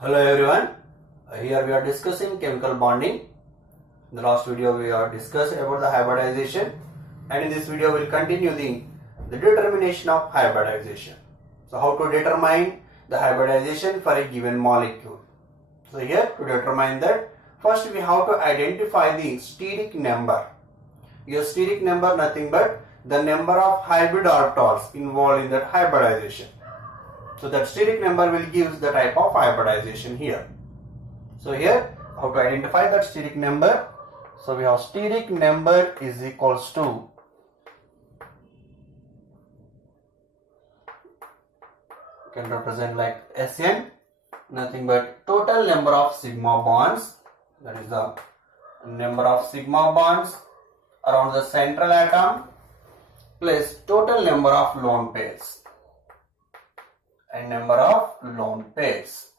Hello everyone. Here we are discussing chemical bonding. In the last video we are discussed about the hybridization, and in this video we will continue the determination of hybridization. So how to determine the hybridization for a given molecule. So here to determine that, first we have to identify the steric number. Your steric number nothing but the number of hybrid orbitals involved in that hybridization. So that steric number will give the type of hybridization here. So here, how to identify that steric number? So we have steric number is equals to can represent like Sn, nothing but total number of sigma bonds, that is the number of sigma bonds around the central atom plus total number of lone pairs and number of lone pairs.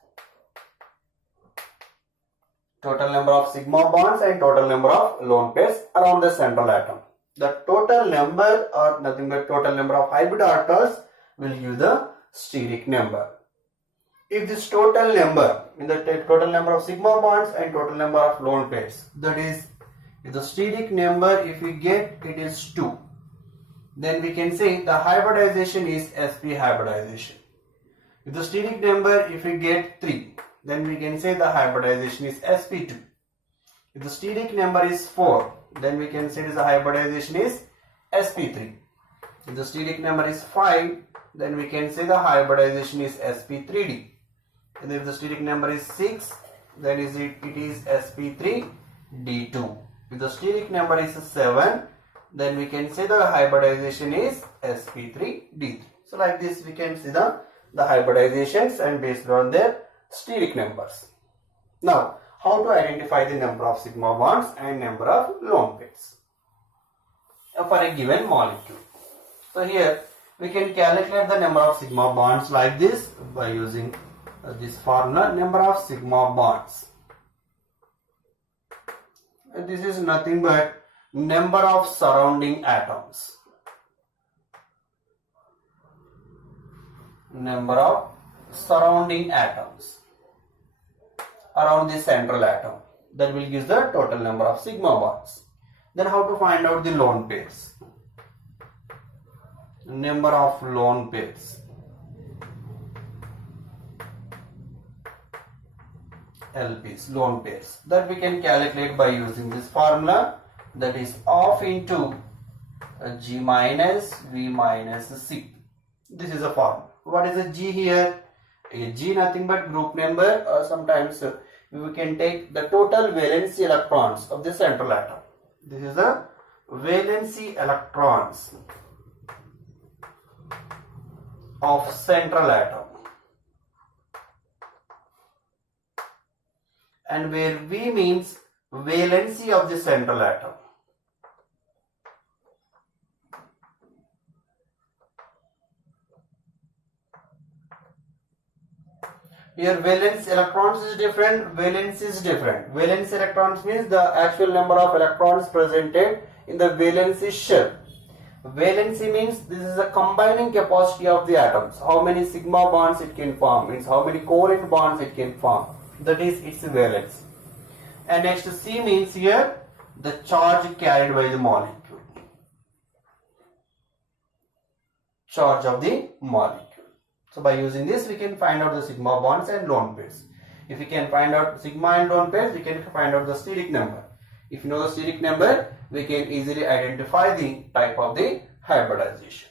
Total number of sigma bonds and total number of lone pairs around the central atom. The total number or nothing but total number of hybrid orbitals will give the steric number. If this total number, in the total number of sigma bonds and total number of lone pairs, that is, if the steric number if we get it is 2, then we can say the hybridization is sp hybridization. If the steric number if we get 3, then we can say the hybridization is sp2. If the steric number is 4, then we can say the hybridization is sp3. If the steric number is 5, then we can say the hybridization is sp3d. And if the steric number is 6, then it is sp3d2. If the steric number is 7, then we can say the hybridization is sp3d3. So like this we can see the hybridizations and based on their steric numbers. Now, how to identify the number of sigma bonds and number of lone pairs for a given molecule. So here we can calculate the number of sigma bonds like this by using this formula, number of sigma bonds. This is nothing but number of surrounding atoms. Number of surrounding atoms around the central atom, that will give the total number of sigma bonds. Then how to find out the lone pairs? Number of lone pairs, LPs, lone pairs, that we can calculate by using this formula, that is half into G minus V minus C. This is a formula. What is a G here? A G nothing but group number, or sometimes we can take the total valency electrons of the central atom. This is the valency electrons of central atom, and where V means valency of the central atom. Here valence electrons is different, valence is different. Valence electrons means the actual number of electrons presented in the valency shell. Valency means this is the combining capacity of the atoms. How many sigma bonds it can form, means how many covalent bonds it can form. That is its valence. And next C means here the charge carried by the molecule. Charge of the molecule. So by using this we can find out the sigma bonds and lone pairs. If we can find out sigma and lone pairs, we can find out the steric number. If you know the steric number, we can easily identify the type of the hybridization.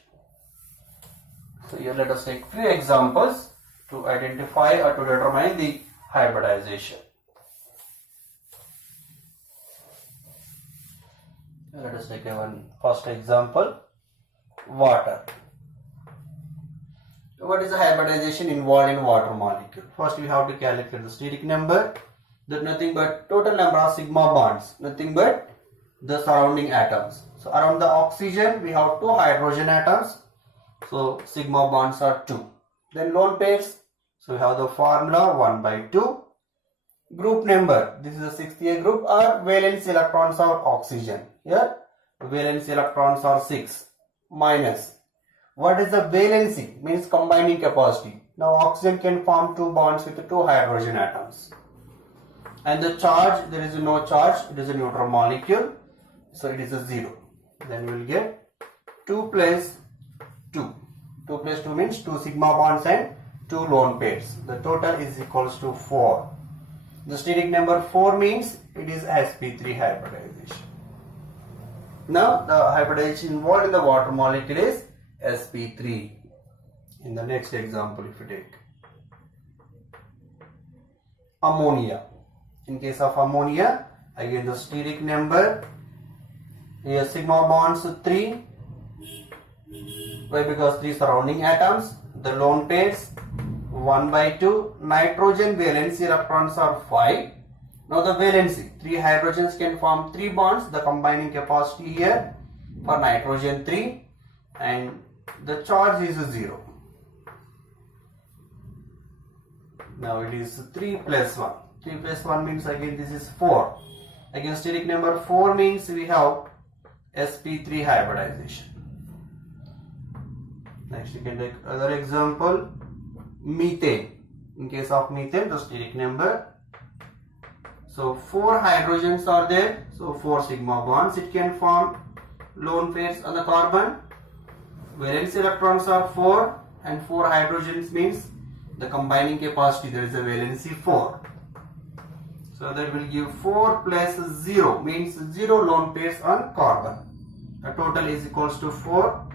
So here let us take few examples to identify or to determine the hybridization. Let us take one first example, water. What is the hybridization involved in water molecule? First we have to calculate the steric number, that nothing but total number of sigma bonds, nothing but the surrounding atoms. So around the oxygen we have 2 hydrogen atoms, so sigma bonds are 2. Then lone pairs, so we have the formula 1 by 2. Group number, this is the 6th group, or valence electrons of oxygen. Here valence electrons are 6 minus What is the valency? Means combining capacity. Now oxygen can form two bonds with two hydrogen atoms. And the charge, there is no charge, it is a neutral molecule, so it is a 0. Then we will get 2 plus 2. 2 plus 2 means 2 sigma bonds and 2 lone pairs. The total is equals to 4. The steric number 4 means it is sp3 hybridization. Now the hybridization involved in the water molecule is sp3. In the next example, if you take ammonia. In case of ammonia, again the steric number here sigma bonds 3. Why? Because 3 surrounding atoms. The lone pairs 1 by 2. Nitrogen valency electrons are 5. Now the valency, 3 hydrogens can form 3 bonds. The combining capacity here for nitrogen 3, and the charge is 0. Now it is 3 plus 1. 3 plus 1 means again this is 4. Again steric number 4 means we have sp3 hybridization. Next you can take other example, methane. In case of methane, the steric number, so 4 hydrogens are there, so 4 sigma bonds it can form, lone pairs on the carbon. Valence electrons are 4 and 4 hydrogens means the combining capacity, there is a valency 4. So that will give 4 plus 0 means 0 lone pairs on carbon. The total is equals to 4.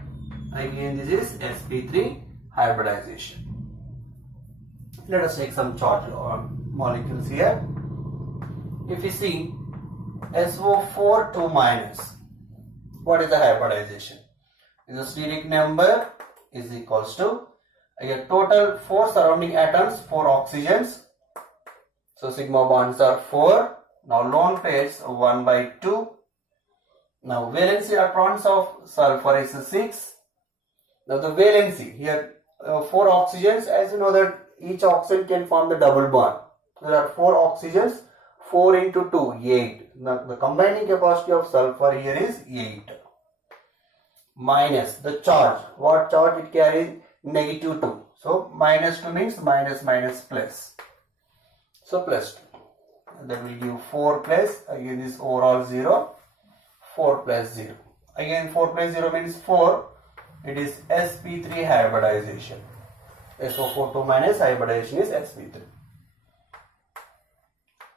Again this is sp3 hybridization. Let us take some charge molecules here. If you see SO4 2 minus, what is the hybridization? The steric number is equals to, again total 4 surrounding atoms, 4 oxygens. So sigma bonds are 4. Now lone pairs 1 by 2. Now valency electrons of sulfur is 6. Now the valency here 4 oxygens, as you know that each oxygen can form the double bond. There are 4 oxygens, 4 into 2, 8. Now the combining capacity of sulfur here is 8. Minus the charge. What charge it carries? Negative 2. So minus 2 means minus minus plus. So plus 2. And that will give 4 plus, again this overall 0. 4 plus 0. Again 4 plus 0 means 4. It is sp3 hybridization. SO4 2 minus hybridization is sp3.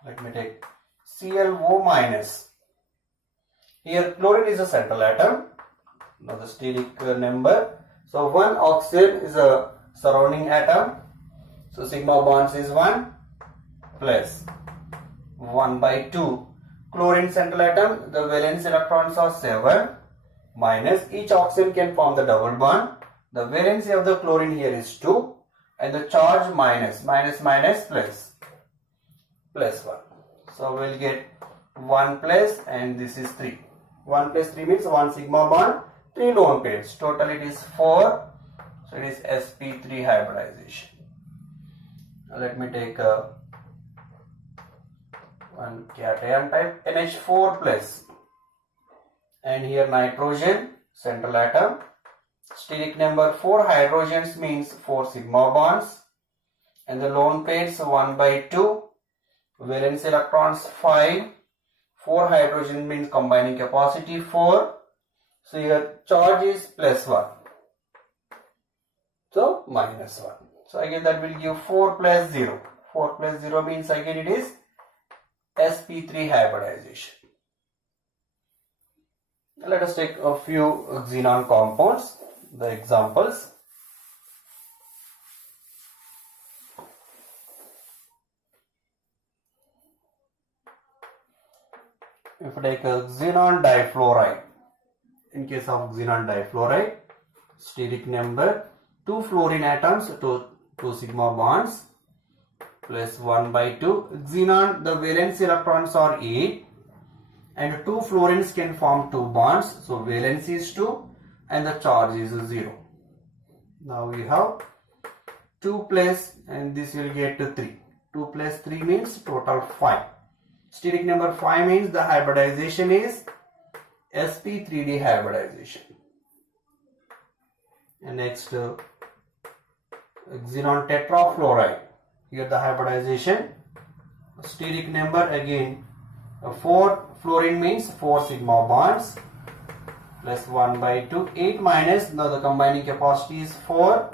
Let me take ClO minus. Here chlorine is a central atom. Now the steric number. So 1 oxygen is a surrounding atom. So sigma bonds is 1 plus 1 by 2. Chlorine central atom, the valence electrons are 7 minus each oxygen can form the double bond. The valency of the chlorine here is 2 and the charge minus minus plus 1. So we will get 1 plus and this is 3. 1 plus 3 means 1 sigma bond, 3 lone pairs. Total it is 4. So it is sp3 hybridization. Now let me take one cation type NH4 plus, and here nitrogen central atom. Steric number 4 hydrogens means 4 sigma bonds and the lone pairs 1 by 2. Valence electrons 5. 4 hydrogen means combining capacity 4. So here charge is plus 1. So minus 1. So again that will give 4 plus 0. 4 plus 0 means again it is sp3 hybridization. Let us take a few xenon compounds, the examples. If we take a xenon difluoride, in case of xenon difluoride, steric number 2 fluorine atoms to 2 sigma bonds plus 1 by 2. Xenon, the valence electrons are 8 and 2 fluorines can form 2 bonds. So valence is 2 and the charge is 0. Now we have 2 plus and this will get to 3. 2 plus 3 means total 5. Steric number 5 means the hybridization is sp3d hybridization. And next xenon tetrafluoride. Here the hybridization, steric number again 4, fluorine means 4 sigma bonds, plus 1 by 2, 8 minus, now the combining capacity is 4,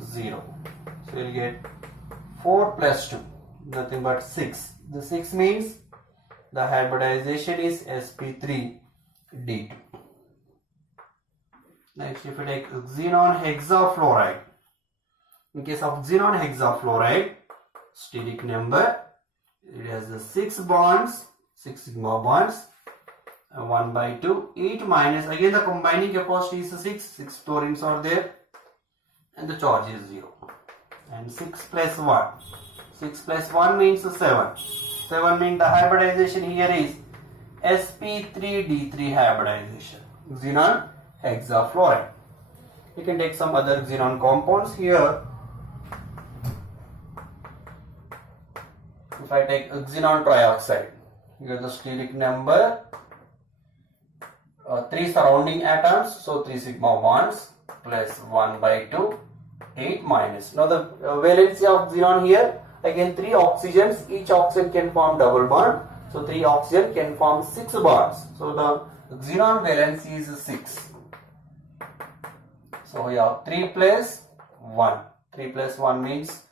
0. So you will get 4 plus 2, nothing but 6. The 6 means the hybridization is sp3d2. Next, if you take xenon hexafluoride, in case of xenon hexafluoride, steric number, it has the 6 bonds, 6 sigma bonds, 1 by 2, 8 minus, again the combining capacity is 6 fluorines are there, and the charge is 0. And 6 plus 1, 6 plus 1 means 7. 7 means the hybridization here is sp3d3 hybridization, xenon hexafluoride. You can take some other xenon compounds here. If I take xenon trioxide, here the steric number, 3 surrounding atoms, so 3 sigma bonds, plus 1 by 2, 8 minus. Now the valency of xenon here, again 3 oxygens, each oxygen can form double bond, so 3 oxygen can form 6 bonds. So the xenon valency is 6. So we have 3 plus 1. 3 plus 1 means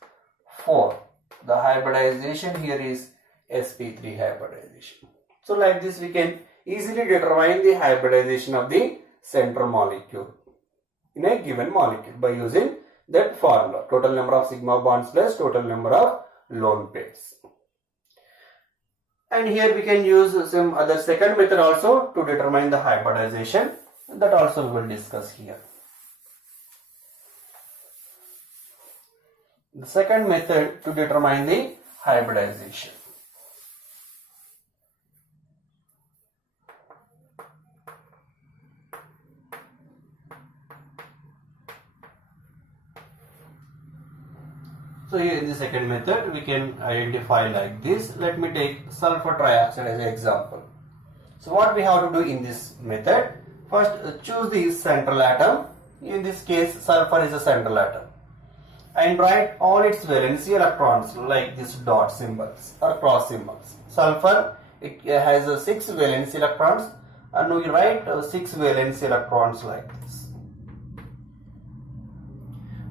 4. The hybridization here is sp3 hybridization. So like this we can easily determine the hybridization of the central molecule in a given molecule by using that formula, total number of sigma bonds plus total number of lone pairs. And here we can use some other second method also to determine the hybridization, that also we will discuss here. The second method to determine the hybridization. So here in the second method we can identify like this. Let me take sulfur trioxide as an example. So what we have to do in this method, first choose the central atom. In this case sulfur is a central atom, and write all its valency electrons like this dot symbols or cross symbols. Sulfur, it has 6 valency electrons, and we write 6 valency electrons like this.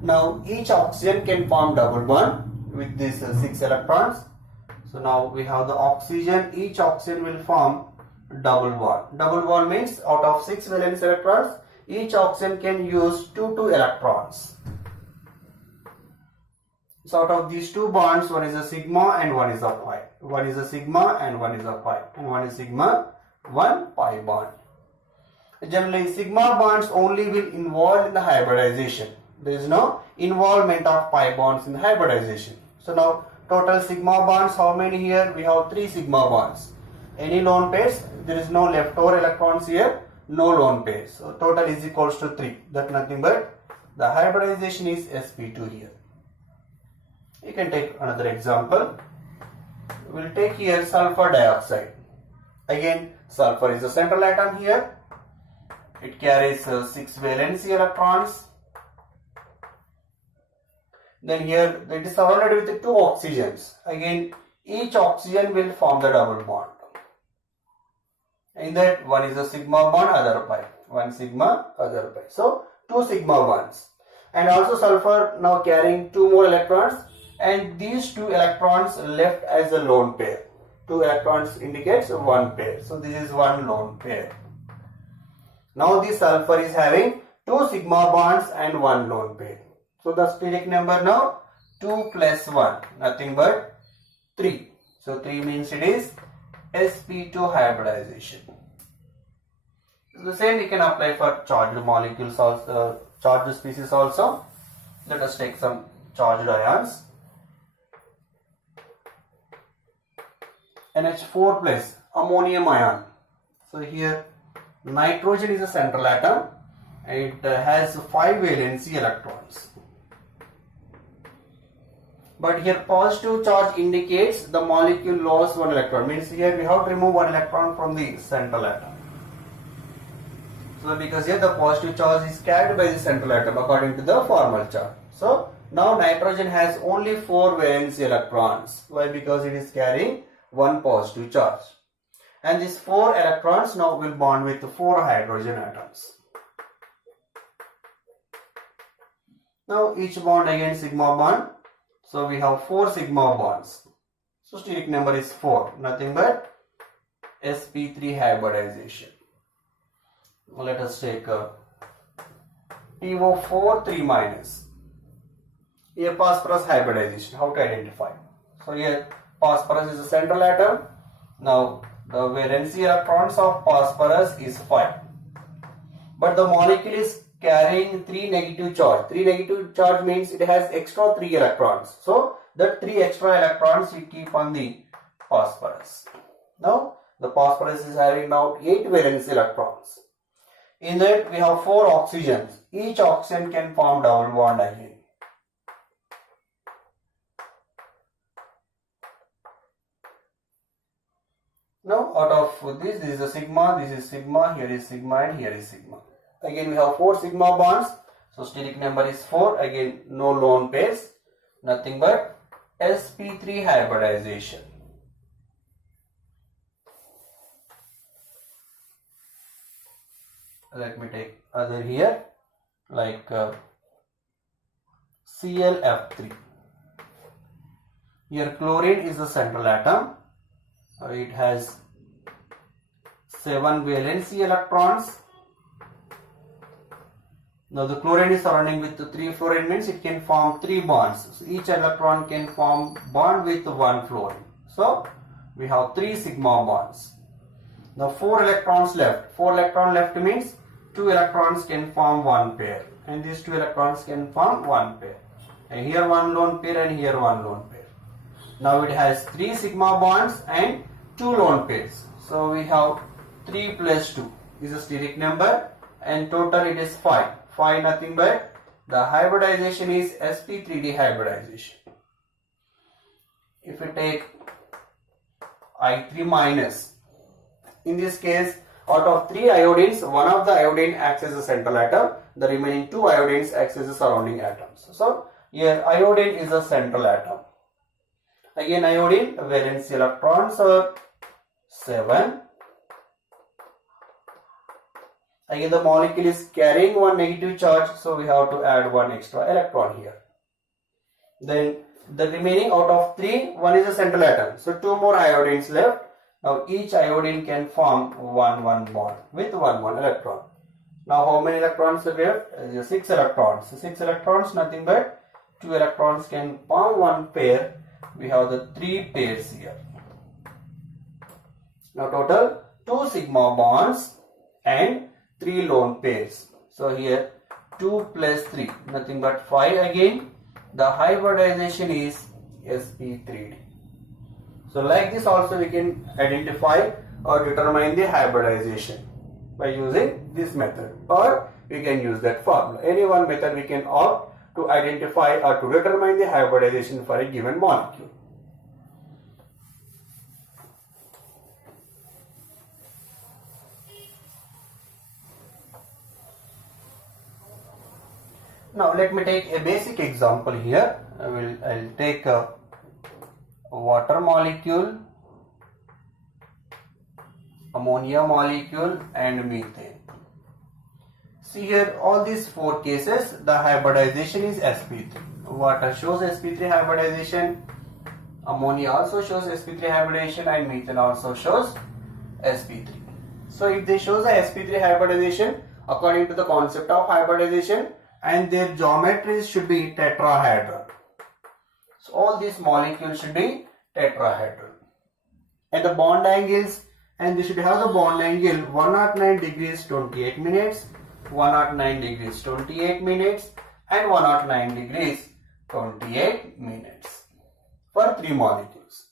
Now each oxygen can form double bond with these 6 electrons. So now we have the oxygen, each oxygen will form double bond. Double bond means out of 6 valence electrons, each oxygen can use 2 electrons. So out of these 2 bonds, one is a sigma and one is a pi. One is a sigma and one is a pi. And one is sigma, one pi bond. Generally, sigma bonds only will involve in the hybridization. There is no involvement of pi bonds in the hybridization. So now total sigma bonds, how many here? We have 3 sigma bonds. Any lone pairs, there is no leftover electrons here, no lone pairs. So total is equals to 3. That's nothing but the hybridization is sp2 here. You can take another example. We will take here sulfur dioxide. Again, sulfur is a central atom here. It carries 6 valency electrons. Then here it is surrounded with 2 oxygens. Again, each oxygen will form the double bond. In that, one is a sigma bond, other pi. One sigma, other pi. So 2 sigma bonds. And also sulfur now carrying 2 more electrons, and these 2 electrons left as a lone pair. 2 electrons indicates 1 pair. So this is 1 lone pair. Now this sulfur is having 2 sigma bonds and 1 lone pair. So the steric number now 2 plus 1, nothing but 3. So 3 means it is sp2 hybridization. The same we can apply for charged molecules also, charged species also. Let us take some charged ions. NH4 plus ammonium ion. So here nitrogen is a central atom and it has 5 valency electrons. But here positive charge indicates the molecule lost 1 electron. Means here we have to remove 1 electron from the central atom. So because here the positive charge is carried by the central atom according to the formal charge. So Now nitrogen has only 4 valence electrons. Why? Because it is carrying one positive charge. And these 4 electrons now will bond with 4 hydrogen atoms. Now each bond again sigma bond. So we have 4 sigma bonds. So steric number is 4. Nothing but sp3 hybridization. Let us take PO4 3 minus. Here phosphorus hybridization. How to identify? So here phosphorus is a central atom. Now the valency electrons of phosphorus is 5. But the molecule is carrying 3 negative charge. 3 negative charge means it has extra 3 electrons. So that 3 extra electrons we keep on the phosphorus. Now the phosphorus is having now 8 valence electrons. In that we have 4 oxygens. Each oxygen can form double bond again. Now out of this is a sigma, this is sigma, here is sigma and here is sigma. Again we have 4 sigma bonds. So steric number is 4. Again no lone pairs. Nothing but sp3 hybridization. Let me take other here like ClF3. Here chlorine is the central atom. It has 7 valency electrons. Now the chlorine is surrounding with 3 fluorine, means it can form 3 bonds. So each electron can form bond with 1 fluorine. So we have 3 sigma bonds. Now 4 electrons left. 4 electron left means 2 electrons can form 1 pair. And these 2 electrons can form 1 pair. And here 1 lone pair and here 1 lone pair. Now it has 3 sigma bonds and 2 lone pairs. So we have 3 plus 2 is a steric number and total it is 5. 5 nothing but the hybridization is sp3d hybridization. If we take I3 minus, in this case out of 3 iodines, one of the iodine acts as a central atom, the remaining 2 iodines acts as the surrounding atoms. So here iodine is a central atom. Again iodine valence electrons are 7. Again the molecule is carrying one negative charge, so we have to add one extra electron here. Then the remaining out of 3, one is a central atom. So 2 more iodines left. Now each iodine can form 1 bond with 1 electron. Now how many electrons are left? 6 electrons. So 6 electrons nothing but 2 electrons can form 1 pair. We have the 3 pairs here. Now total 2 sigma bonds and 3 lone pairs. So here 2 plus 3 nothing but 5 again. The hybridization is sp3d. So like this also we can identify or determine the hybridization by using this method, or we can use that formula. Any one method we can opt to identify or to determine the hybridization for a given molecule. Now let me take a basic example here. I'll take a water molecule, ammonia molecule and methane. See here all these 4 cases the hybridization is sp3. Water shows sp3 hybridization, ammonia also shows sp3 hybridization and methane also shows sp3. So if they show the sp3 hybridization according to the concept of hybridization, and their geometries should be tetrahedral. So all these molecules should be tetrahedral. And the bond angles, and they should have the bond angle 109 degrees 28 minutes, 109 degrees 28 minutes and 109 degrees 28 minutes for 3 molecules.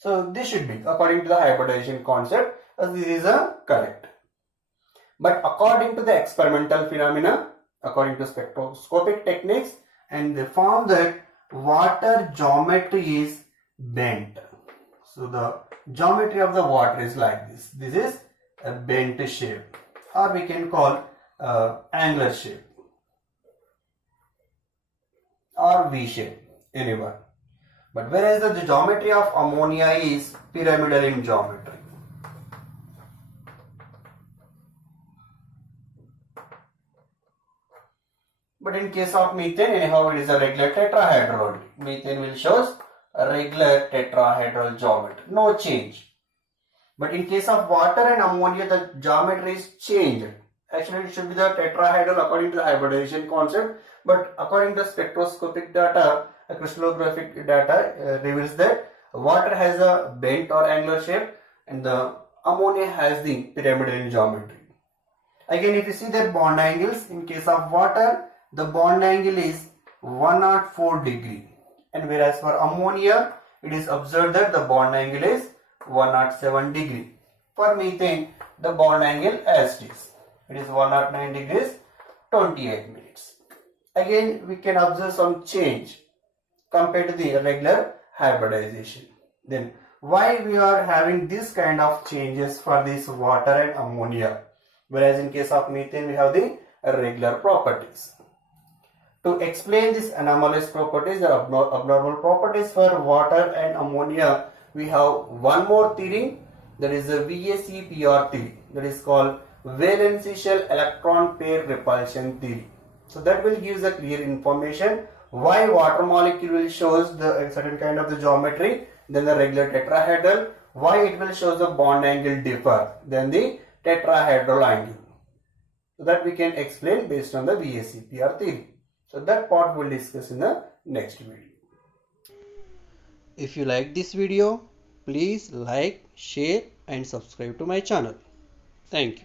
So this should be according to the hybridization concept, as this is a correct. But according to the experimental phenomena, according to spectroscopic techniques, and they found that water geometry is bent. So the geometry of the water is like this. This is a bent shape, or we can call angular shape. or V shape, anyone. But whereas the geometry of ammonia is pyramidal in geometry. But in case of methane, anyhow, it is a regular tetrahedral. Methane will show a regular tetrahedral geometry, no change. But in case of water and ammonia, the geometry is changed. Actually, it should be the tetrahedral according to the hybridization concept. But according to spectroscopic data, crystallographic data reveals that water has a bent or angular shape and the ammonia has the pyramidal geometry. Again, if you see that bond angles, in case of water, the bond angle is 104 degree, and whereas for ammonia, it is observed that the bond angle is 107 degree. For methane, the bond angle as it is. It is 109 degrees 28 minutes. Again, we can observe some change compared to the regular hybridization. Then, why we are having this kind of changes for this water and ammonia, whereas in case of methane, we have the regular properties. To explain these anomalous properties or abnormal properties for water and ammonia, we have one more theory, that is the VACPR theory, that is called valency shell electron pair repulsion theory. So that will give the clear information why water molecule will shows the certain kind of the geometry than the regular tetrahedral, why it will show the bond angle differ than the tetrahedral angle. So that we can explain based on the VACPR theory. So that part we'll discuss in the next video. If you like this video, please like, share and subscribe to my channel. Thank you.